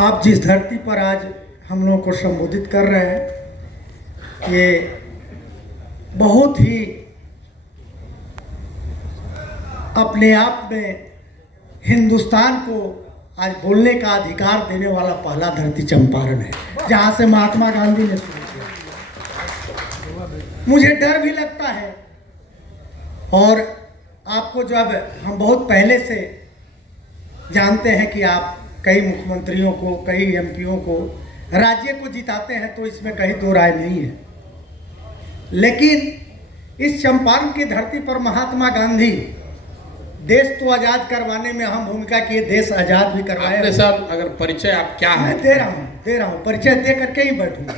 आप जिस धरती पर आज हम लोगों को संबोधित कर रहे हैं, ये बहुत ही अपने आप में हिंदुस्तान को आज बोलने का अधिकार देने वाला पहला धरती चंपारण है, जहाँ से महात्मा गांधी ने शुरू किया। मुझे डर भी लगता है, और आपको जब हम बहुत पहले से जानते हैं कि आप कई मुख्यमंत्रियों को, कई एमपीओं को, राज्य को जिताते हैं, तो इसमें कहीं दो राय नहीं है। लेकिन इस चंपारण की धरती पर महात्मा गांधी देश तो आज़ाद करवाने में अहम भूमिका किए, देश आज़ाद भी करवाए। सर अगर परिचय आप क्या है? मैं दे रहा हूँ, परिचय दे करके ही बैठूंगा।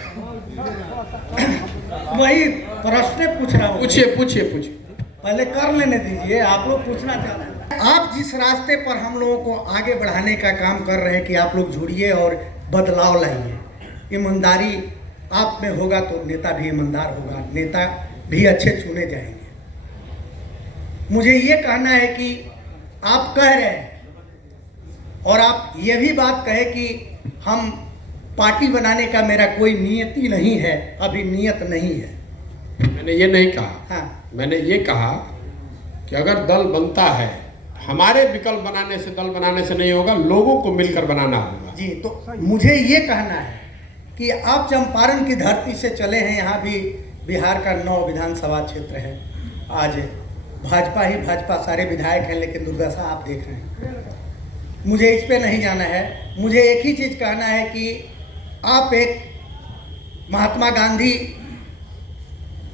वही प्रश्न पूछ रहा हूँ। पूछिए। पहले कर लेने दीजिए, आप लोग पूछना चाह रहे हैं। आप जिस रास्ते पर हम लोगों को आगे बढ़ाने का काम कर रहे हैं कि आप लोग जुड़िए और बदलाव लाइए, ईमानदारी आप में होगा तो नेता भी ईमानदार होगा, नेता भी अच्छे चुने जाएंगे। मुझे ये कहना है कि आप कह रहे हैं और आप ये भी बात कहे कि हम पार्टी बनाने का मेरा कोई नियति नहीं है, अभी नियत नहीं है। मैंने ये नहीं कहा। हाँ, मैंने ये कहा कि अगर दल बनता है, हमारे विकल्प बनाने से, दल बनाने से नहीं होगा, लोगों को मिलकर बनाना होगा। जी, तो मुझे ये कहना है कि आप चंपारण की धरती से चले हैं, यहाँ भी बिहार का 9 विधानसभा क्षेत्र है। आज भाजपा ही भाजपा, सारे विधायक हैं, लेकिन दुर्दशा आप देख रहे हैं। मुझे इस पे नहीं जाना है। मुझे एक ही चीज़ कहना है कि आप एक महात्मा गांधी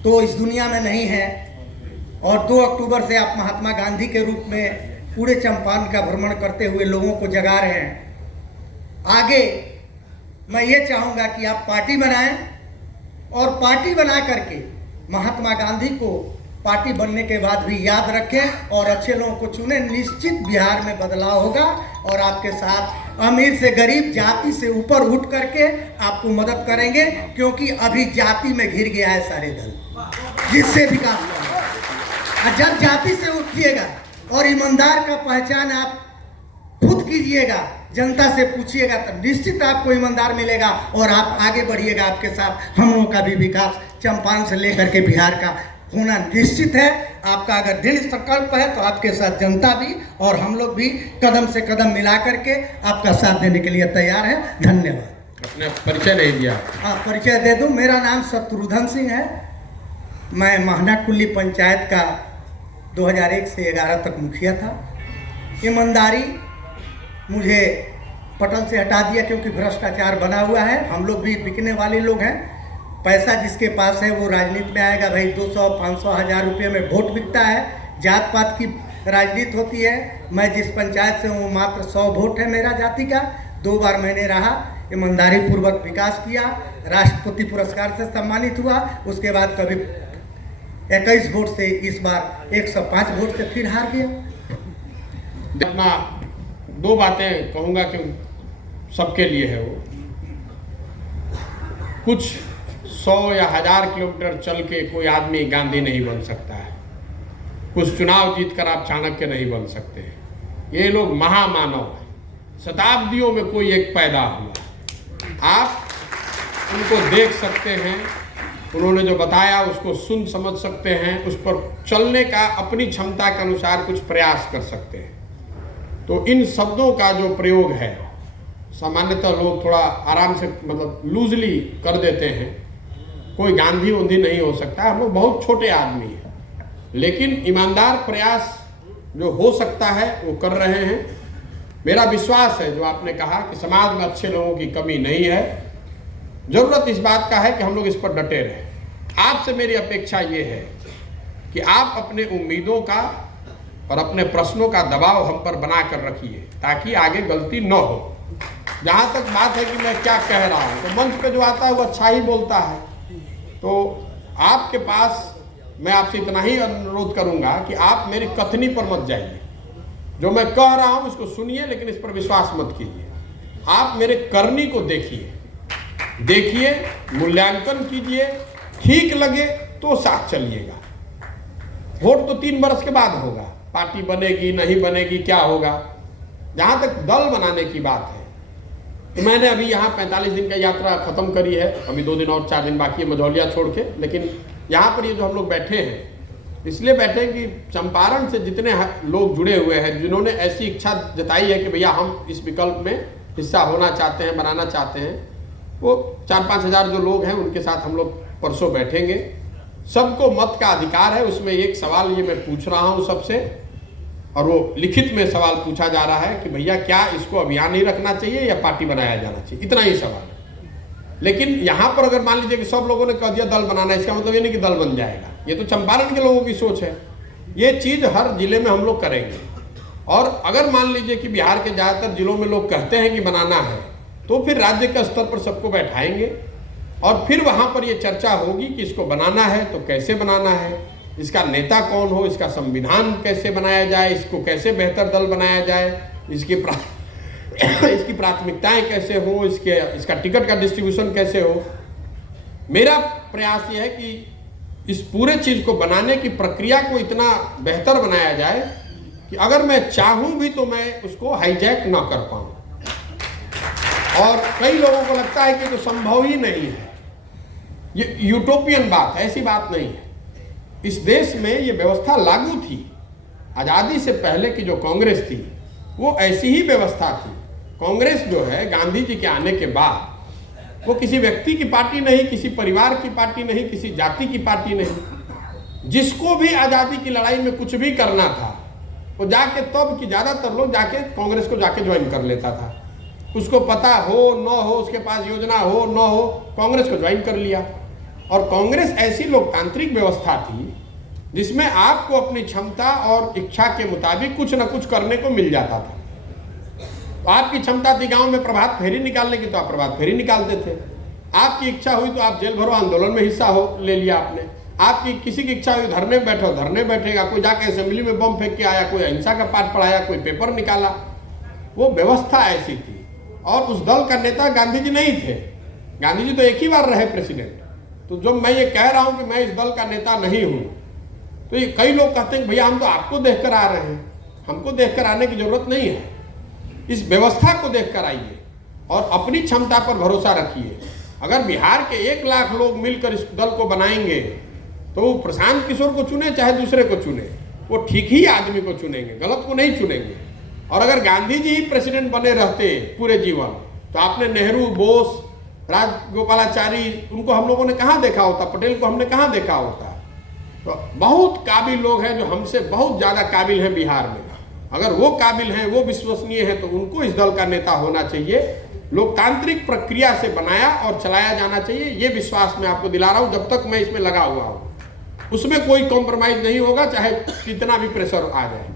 तो इस दुनिया में नहीं है, और 2 अक्टूबर से आप महात्मा गांधी के रूप में पूरे चंपारण का भ्रमण करते हुए लोगों को जगा रहे हैं। आगे मैं ये चाहूँगा कि आप पार्टी बनाएं, और पार्टी बना करके महात्मा गांधी को पार्टी बनने के बाद भी याद रखें और अच्छे लोगों को चुने। निश्चित बिहार में बदलाव होगा, और आपके साथ अमीर से गरीब, जाति से ऊपर उठ करके आपको मदद करेंगे, क्योंकि अभी जाति में घिर गया है सारे दल, जिससे विकास होगा। जब जाति से उठिएगा और ईमानदार का पहचान आप खुद कीजिएगा, जनता से पूछिएगा, तब निश्चित आपको ईमानदार मिलेगा और आप आगे बढ़िएगा। आपके साथ हम लोगों का भी विकास चंपारण से लेकर के बिहार का होना निश्चित है। आपका अगर दृढ़ संकल्प है तो आपके साथ जनता भी और हम लोग भी कदम से कदम मिला करके आपका साथ देने के लिए तैयार है। धन्यवाद। अपने परिचय नहीं दिया। हाँ, परिचय दे दूं। मेरा नाम शत्रुघ्न सिंह है। मैं महना कुल्ली पंचायत का 2001 से 11 तक मुखिया था। ईमानदारी मुझे पटल से हटा दिया, क्योंकि भ्रष्टाचार बना हुआ है। हम लोग भी बिकने वाले लोग हैं। पैसा जिसके पास है वो राजनीति में आएगा। भाई 200, 500, 1000 रुपये में वोट बिकता है। जात पात की राजनीति होती है। मैं जिस पंचायत से हूँ, मात्र 100 वोट है मेरा जाति का। 2 बार मैंने रहा, ईमानदारी पूर्वक विकास किया, राष्ट्रपति पुरस्कार से सम्मानित हुआ। उसके बाद कभी 21 वोट से, इस बार 105 वोट से फिर हार गया। अपना 2 बातें कहूँगा कि सबके लिए है। वो कुछ 100 या 1000 किलोमीटर चल के कोई आदमी गांधी नहीं बन सकता है। कुछ चुनाव जीतकर आप चाणक्य नहीं बन सकते। ये लोग महामानव हैं। शताब्दियों में कोई एक पैदा हुआ। आप उनको देख सकते हैं, उन्होंने जो बताया उसको सुन समझ सकते हैं, उस पर चलने का अपनी क्षमता के अनुसार कुछ प्रयास कर सकते हैं। तो इन शब्दों का जो प्रयोग है, सामान्यतः लोग थोड़ा आराम से, मतलब लूजली कर देते हैं। कोई गांधी उंधी नहीं हो सकता। हम लोग बहुत छोटे आदमी हैं, लेकिन ईमानदार प्रयास जो हो सकता है वो कर रहे हैं। मेरा विश्वास है, जो आपने कहा कि समाज में अच्छे लोगों की कमी नहीं है। जरूरत इस बात का है कि हम लोग इस पर डटे रहें। आपसे मेरी अपेक्षा ये है कि आप अपने उम्मीदों का और अपने प्रश्नों का दबाव हम पर बना कर रखिए, ताकि आगे गलती न हो। जहाँ तक बात है कि मैं क्या कह रहा हूँ, तो मंच पे जो आता है वो अच्छा ही बोलता है। तो आपके पास मैं आपसे इतना ही अनुरोध करूंगा कि आप मेरी कथनी पर मत जाइए। जो मैं कह रहा हूं उसको सुनिए, लेकिन इस पर विश्वास मत कीजिए। आप मेरे करनी को देखिए, मूल्यांकन कीजिए, ठीक लगे तो साथ चलिएगा। वोट तो 3 बरस के बाद होगा, पार्टी बनेगी नहीं बनेगी क्या होगा। जहां तक दल बनाने की बात है, तो मैंने अभी यहाँ 45 दिन का यात्रा खत्म करी है, अभी 2 दिन और 4 दिन बाकी है मझौलिया छोड़ के। लेकिन यहाँ पर ये जो हम लोग बैठे हैं इसलिए बैठे हैं कि चंपारण से जितने लोग जुड़े हुए हैं, जिन्होंने ऐसी इच्छा जताई है कि भैया हम इस विकल्प में हिस्सा होना चाहते हैं, बनाना चाहते हैं, वो 4-5 हज़ार जो लोग हैं उनके साथ हम लोग परसों बैठेंगे। सबको मत का अधिकार है। उसमें एक सवाल ये मैं पूछ रहा हूँ सबसे, और वो लिखित में सवाल पूछा जा रहा है कि भैया क्या इसको अभियान ही रखना चाहिए या पार्टी बनाया जाना चाहिए, इतना ही सवाल है। लेकिन यहाँ पर अगर मान लीजिए कि सब लोगों ने कह दिया दल बनाना, इसका मतलब ये नहीं कि दल बन जाएगा। ये तो चंपारण के लोगों की सोच है। ये चीज़ हर जिले में हम लोग करेंगे। और अगर मान लीजिए कि बिहार के ज़्यादातर जिलों में लोग कहते हैं कि बनाना है, तो फिर राज्य के स्तर पर सबको बैठाएंगे और फिर वहाँ पर ये चर्चा होगी कि इसको बनाना है तो कैसे बनाना है, इसका नेता कौन हो, इसका संविधान कैसे बनाया जाए, इसको कैसे बेहतर दल बनाया जाए, इसकी प्राथमिकताएं कैसे हो, इसका टिकट का डिस्ट्रीब्यूशन कैसे हो। मेरा प्रयास ये है कि इस पूरे चीज़ को बनाने की प्रक्रिया को इतना बेहतर बनाया जाए कि अगर मैं चाहूँ भी तो मैं उसको हाईजैक ना कर पाऊँ। और कई लोगों को लगता है कि तो संभव ही नहीं है, ये यूटोपियन बात है, ऐसी बात नहीं है। इस देश में ये व्यवस्था लागू थी। आज़ादी से पहले की जो कांग्रेस थी वो ऐसी ही व्यवस्था थी। कांग्रेस जो है गांधी जी के आने के बाद वो किसी व्यक्ति की पार्टी नहीं, किसी परिवार की पार्टी नहीं, किसी जाति की पार्टी नहीं। जिसको भी आज़ादी की लड़ाई में कुछ भी करना था वो जाके तब कि ज़्यादातर लोग जाके कांग्रेस को जाके ज्वाइन कर लेता था। उसको पता हो न हो, उसके पास योजना हो न हो, कांग्रेस को ज्वाइन कर लिया। और कांग्रेस ऐसी लोकतांत्रिक व्यवस्था थी जिसमें आपको अपनी क्षमता और इच्छा के मुताबिक कुछ न कुछ करने को मिल जाता था। तो आपकी क्षमता थी गांव में प्रभात फेरी निकालने की, तो आप प्रभात फेरी निकालते थे। आपकी इच्छा हुई तो आप जेल भरो आंदोलन में हिस्सा ले लिया आपने। आपकी किसी की इच्छा हुई धरने में बैठो, धरने बैठेगा। कोई जाके असेंबली में बम फेंक के आया, कोई अहिंसा का पाठ पढ़ाया, कोई पेपर निकाला। वो व्यवस्था ऐसी थी। और उस दल का नेता गांधी जी नहीं थे। गांधी जी तो एक ही बार रहे प्रेसिडेंट। तो जब मैं ये कह रहा हूँ कि मैं इस दल का नेता नहीं हूँ, तो ये कई लोग कहते हैं कि भैया हम तो आपको देखकर आ रहे हैं। हमको देखकर आने की जरूरत नहीं है। इस व्यवस्था को देखकर आइए और अपनी क्षमता पर भरोसा रखिए। अगर बिहार के 1 लाख लोग मिलकर इस दल को बनाएंगे तो वो प्रशांत किशोर को चुने चाहे दूसरे को चुने, वो ठीक ही आदमी को चुनेंगे, गलत को नहीं चुनेंगे। और अगर गांधी जी ही प्रेसिडेंट बने रहते पूरे जीवन, तो आपने नेहरू, बोस, राजगोपालाचारी, उनको हम लोगों ने कहाँ देखा होता, पटेल को हमने कहाँ देखा होता। तो बहुत काबिल लोग हैं जो हमसे बहुत ज़्यादा काबिल हैं बिहार में। अगर वो काबिल हैं, वो विश्वसनीय हैं, तो उनको इस दल का नेता होना चाहिए। लोकतांत्रिक प्रक्रिया से बनाया और चलाया जाना चाहिए, ये विश्वास मैं आपको दिला रहा हूँ। जब तक मैं इसमें लगा हुआ हूँ उसमें कोई कॉम्प्रोमाइज़ नहीं होगा, चाहे कितना भी प्रेशर आ जाए।